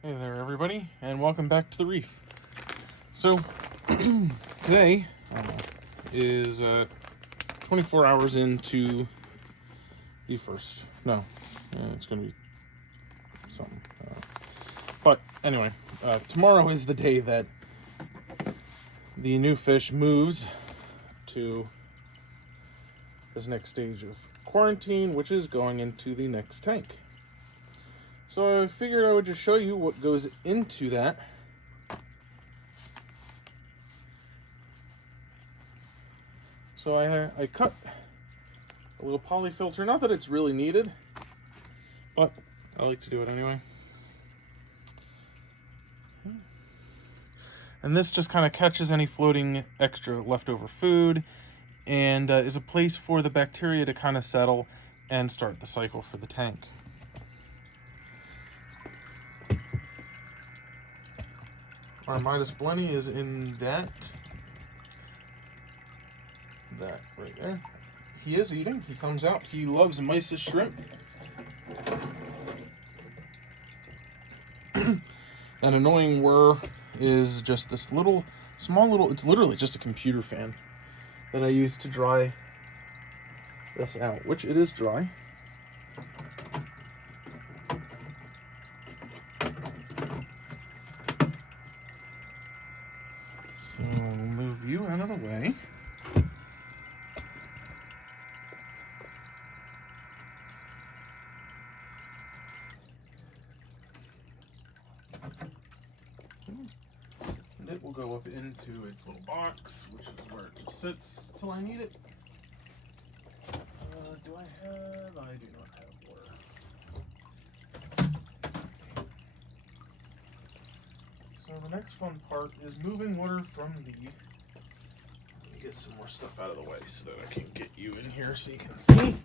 Hey there, everybody, and welcome back to the Reef. So, today is 24 hours into the first. No, it's going to be something. But anyway, tomorrow is the day that the new fish moves to this next stage of quarantine, which is going into the next tank. So I figured I would just show you what goes into that. So I cut a little poly filter, not that it's really needed, but I like to do it anyway. And this just kind of catches any floating extra leftover food and is a place for the bacteria to kind of settle and start the cycle for the tank. Our Midas Blenny is in that right there. He is eating. He comes out. He loves Midas shrimp. That annoying whir is just this small little, it's literally just a computer fan that I use to dry this out, which it is dry. So we'll move you out of the way. And it will go up into its little box, which is where it just sits till I need it. Do I have? I do not have water. So the next fun part is moving water from the... Let me get some more stuff out of the way so that I can get you in here so you can see.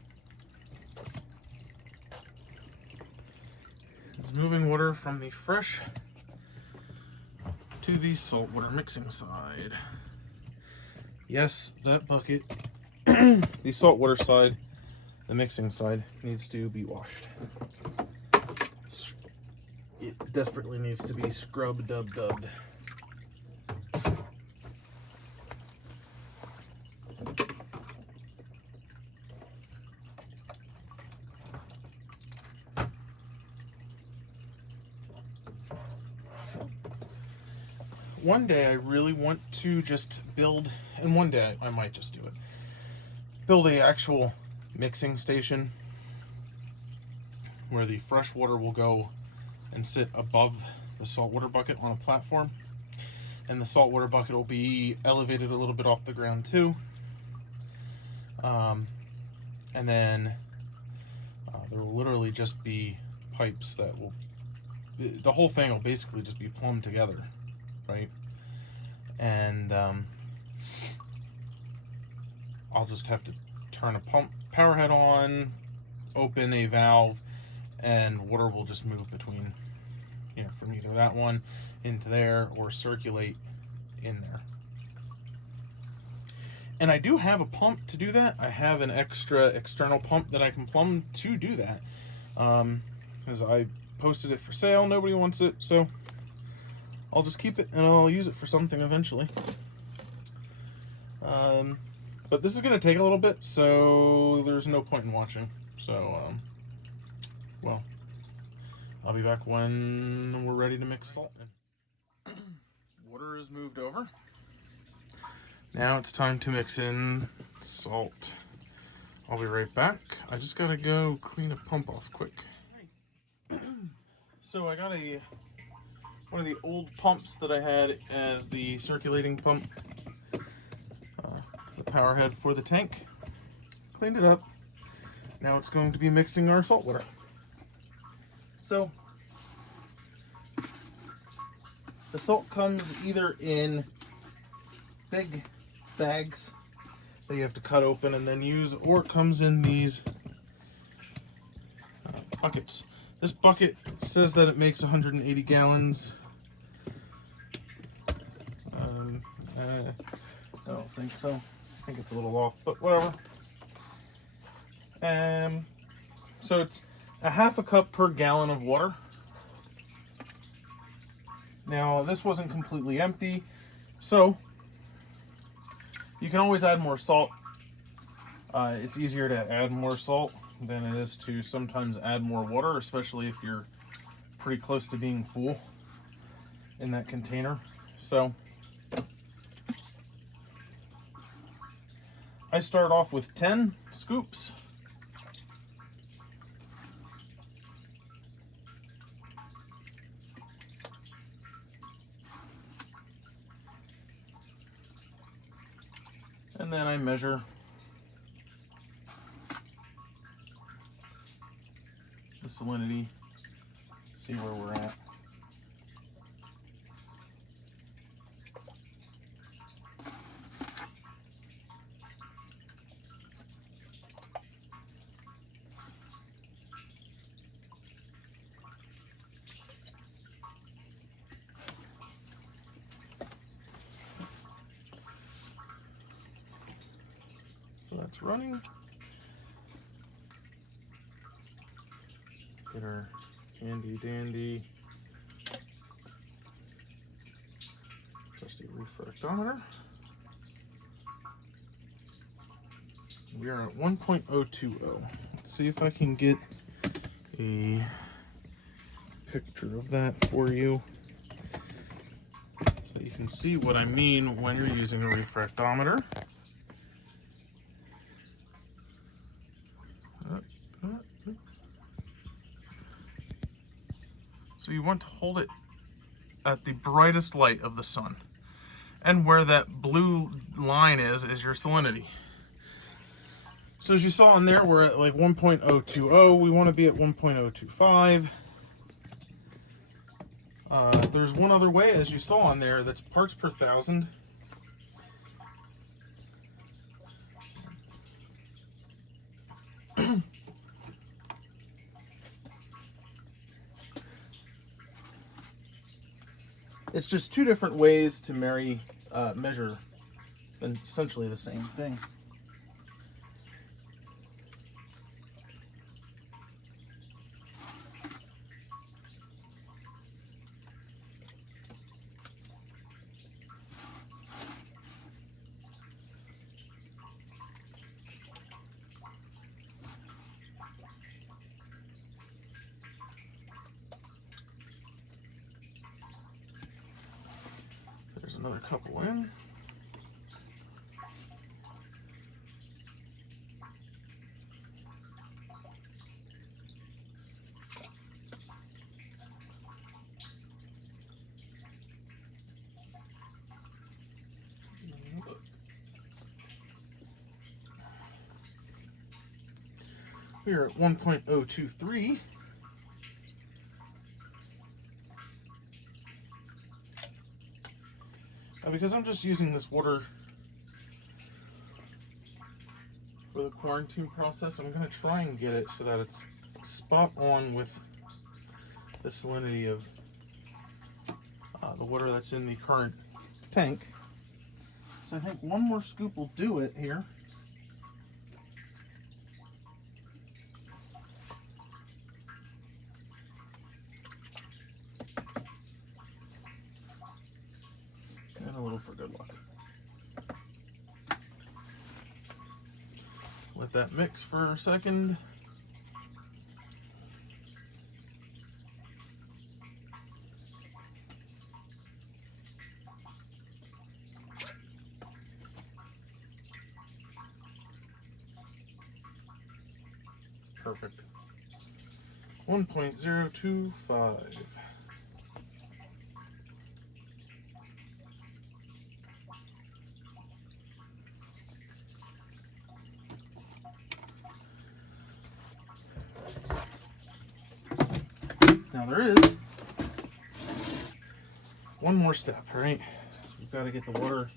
It's moving water from the fresh to the saltwater mixing side. Yes, that bucket, the saltwater side, the mixing side, needs to be washed. It desperately needs to be scrub-dubbed. One day I really want to just build, and one day I might just do it, build a actual mixing station where the fresh water will go and sit above the saltwater bucket on a platform, and the saltwater bucket will be elevated a little bit off the ground too, and then there will literally just be pipes that will, the whole thing will basically just be plumbed together, right? And I'll just have to turn a power head on, open a valve, and water will just move between, from either that one into there or circulate in there. And I do have a pump to do that. I have an extra external pump that I can plumb to do that. Because I posted it for sale, nobody wants it, so I'll just keep it and I'll use it for something eventually. But this is going to take a little bit, so there's no point in watching. So, well, I'll be back when we're ready to mix salt in. Water is moved over. Now it's time to mix in salt. I'll be right back. I just gotta go clean a pump off quick. So I got one of the old pumps that I had as the circulating pump, the power head for the tank. Cleaned it up. Now it's going to be mixing our salt water. So the salt comes either in big bags that you have to cut open and then use, or it comes in these buckets. This bucket says that it makes 180 gallons. I don't think so. I think it's a little off, but whatever. So it's a half a cup per gallon of water. Now, this wasn't completely empty, so you can always add more salt. It's easier to add more salt than it is to sometimes add more water, especially if you're pretty close to being full in that container. So I start off with 10 scoops. And then I measure the salinity, see where we're at. So that's running. Get our handy dandy trusty reef refractometer. We are at 1.020. Let's see if I can get a picture of that for you so you can see what I mean when you're using a refractometer. So you want to hold it at the brightest light of the sun. And where that blue line is your salinity. So as you saw in there, we're at like 1.020. We want to be at 1.025. There's one other way, as you saw on there, that's parts per thousand. It's just two different ways to measure essentially the same thing. There's another couple in. We're at 1.023. Because I'm just using this water for the quarantine process, I'm going to try and get it so that it's spot on with the salinity of the water that's in the current tank. So I think one more scoop will do it here. And a little for good luck. Let that mix for a second. Perfect. 1.025. Now there is one more step, right? So we've got to get the water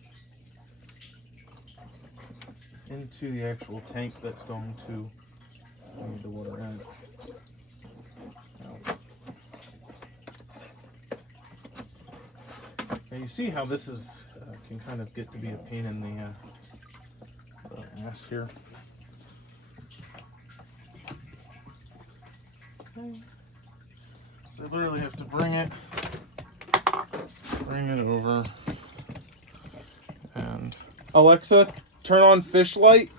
into the actual tank that's going to need the water in. Now you see how this is can kind of get to be a pain in the ass here. Okay. So I literally have to bring it bring it over. And Alexa, turn on fish light.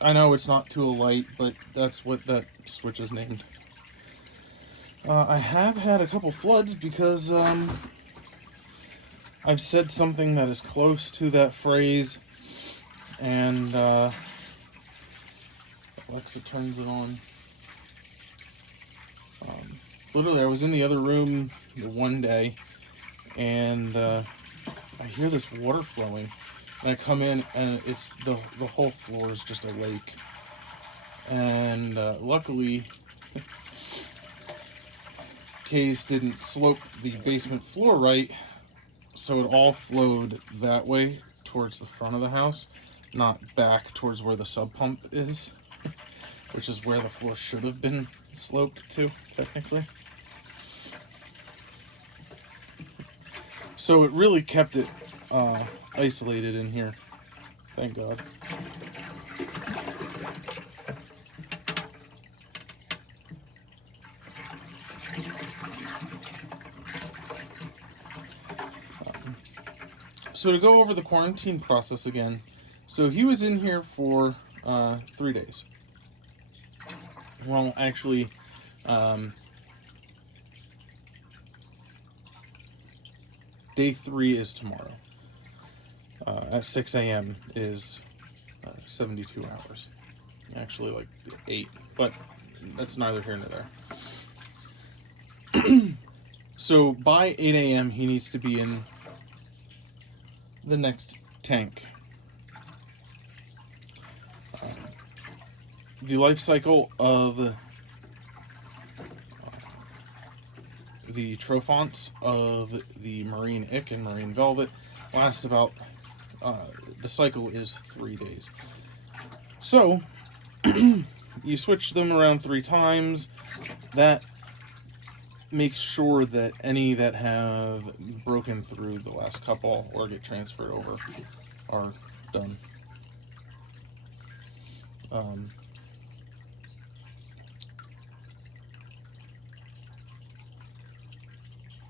I know it's not to a light, but that's what that switch is named. I have had a couple floods because I've said something that is close to that phrase, and Alexa turns it on. Literally, I was in the other room one day, and I hear this water flowing. And I come in, and it's the whole floor is just a lake. And luckily, Kay's didn't slope the basement floor right, so it all flowed that way towards the front of the house, not back towards where the sub pump is, which is where the floor should have been sloped to, technically. So it really kept it isolated in here. Thank God. So to go over the quarantine process again, so he was in here for 3 days. Well, actually, day 3 is tomorrow. At 6 a.m. is 72 hours. Actually, like 8, but that's neither here nor there. So by 8 a.m. he needs to be in the next tank. The life cycle of the trophonts of the marine ick and marine velvet lasts about, the cycle is 3 days. So, you switch them around 3 times. That makes sure that any that have broken through the last couple or get transferred over are done.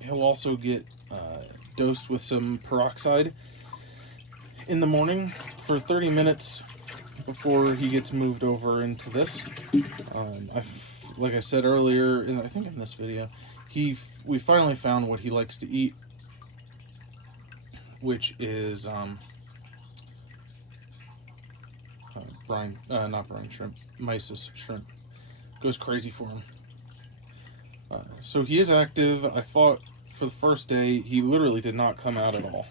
He'll also get dosed with some peroxide in the morning for 30 minutes before he gets moved over into this. Like I said earlier, I think in this video, we finally found what he likes to eat, which is not brine shrimp, Midas shrimp. Goes crazy for him. So he is active. I thought for the first day he literally did not come out at all,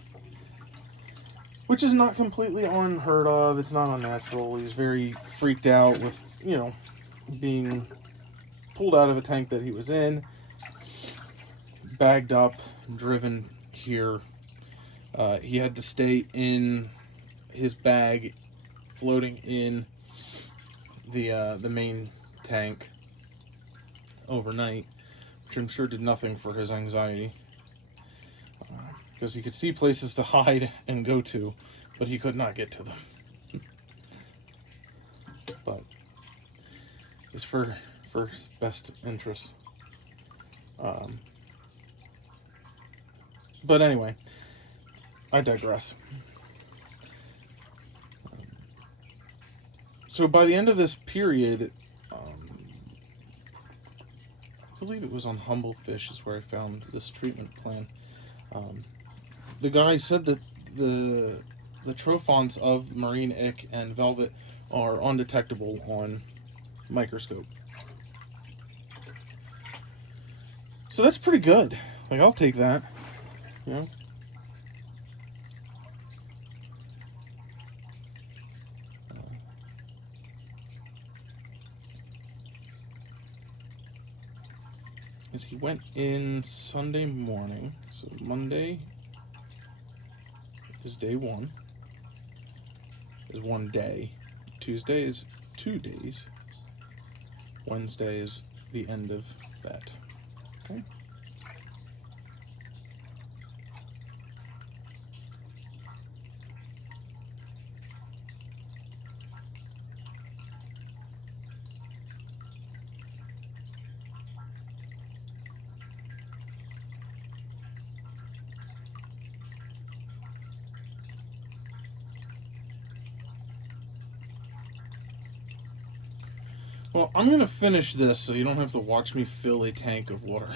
which is not completely unheard of. It's not unnatural. He's very freaked out with, being pulled out of a tank that he was in, bagged up, driven here. He had to stay in his bag, floating in the main tank overnight, which I'm sure did nothing for his anxiety, because he could see places to hide and go to, but he could not get to them. But it's for his best interest. But anyway, I digress. So by the end of this period, I believe it was on Humble Fish is where I found this treatment plan. The guy said that the trophons of marine ick and velvet are undetectable on microscope. So that's pretty good. Like, I'll take that. As he went in Sunday morning, so Monday is day 1. Is 1 day. Tuesday is 2 days. Wednesday is the end of that. Okay. Well, I'm going to finish this so you don't have to watch me fill a tank of water.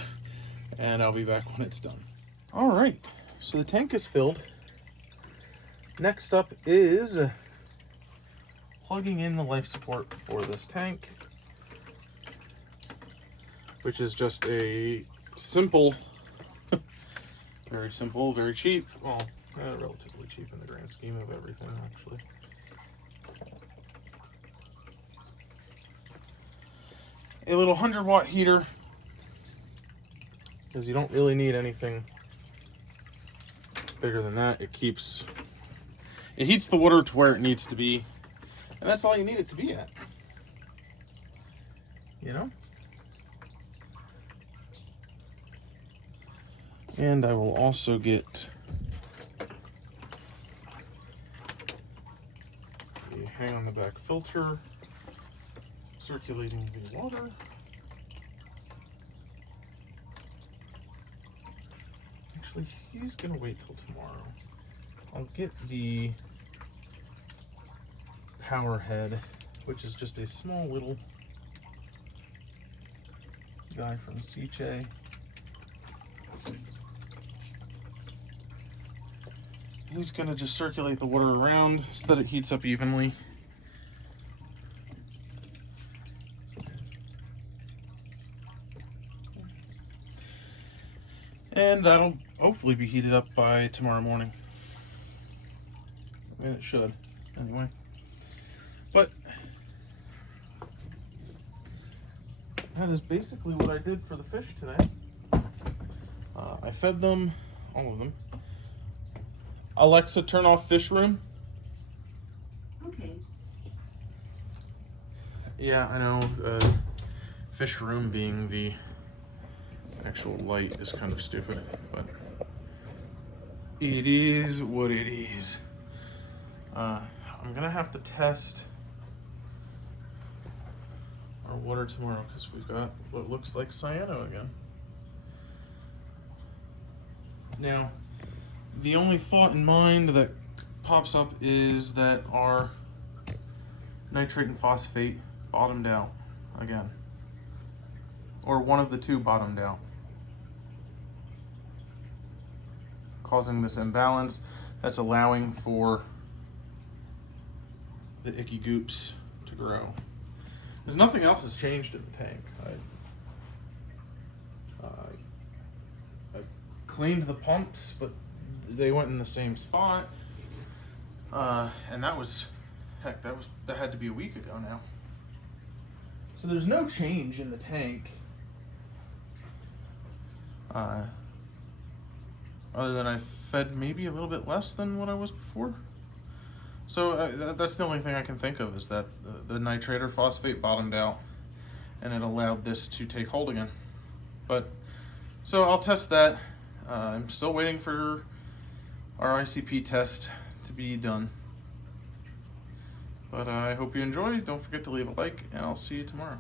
And I'll be back when it's done. All right, so the tank is filled. Next up is plugging in the life support for this tank, which is just a simple, very simple, very cheap, well, relatively cheap in the grand scheme of everything, actually. A little 100-watt heater, because you don't really need anything bigger than that. It heats the water to where it needs to be, and that's all you need it to be at, you know? And I will also get the hang on the back filter, circulating the water. Actually, he's gonna wait till tomorrow. I'll get the power head, which is just a small little guy from Seche. He's gonna just circulate the water around so that it heats up evenly. And that'll hopefully be heated up by tomorrow morning. And it should, anyway. But that is basically what I did for the fish today. I fed them, all of them. Alexa, turn off fish room. Okay. Yeah, I know. Fish room being the actual light is kind of stupid, but it is what it is. I'm gonna have to test our water tomorrow because we've got what looks like cyano again. Now, the only thought in mind that pops up is that our nitrate and phosphate bottomed out again, or one of the two bottomed out, causing this imbalance that's allowing for the icky goops to grow. Because nothing else has changed in the tank. I cleaned the pumps, but they went in the same spot. And that was, heck, that had to be a week ago now. So there's no change in the tank. Other than I fed maybe a little bit less than what I was before. So that's the only thing I can think of, is that the nitrate or phosphate bottomed out and it allowed this to take hold again. But, so I'll test that. I'm still waiting for our ICP test to be done. But I hope you enjoy. Don't forget to leave a like, and I'll see you tomorrow.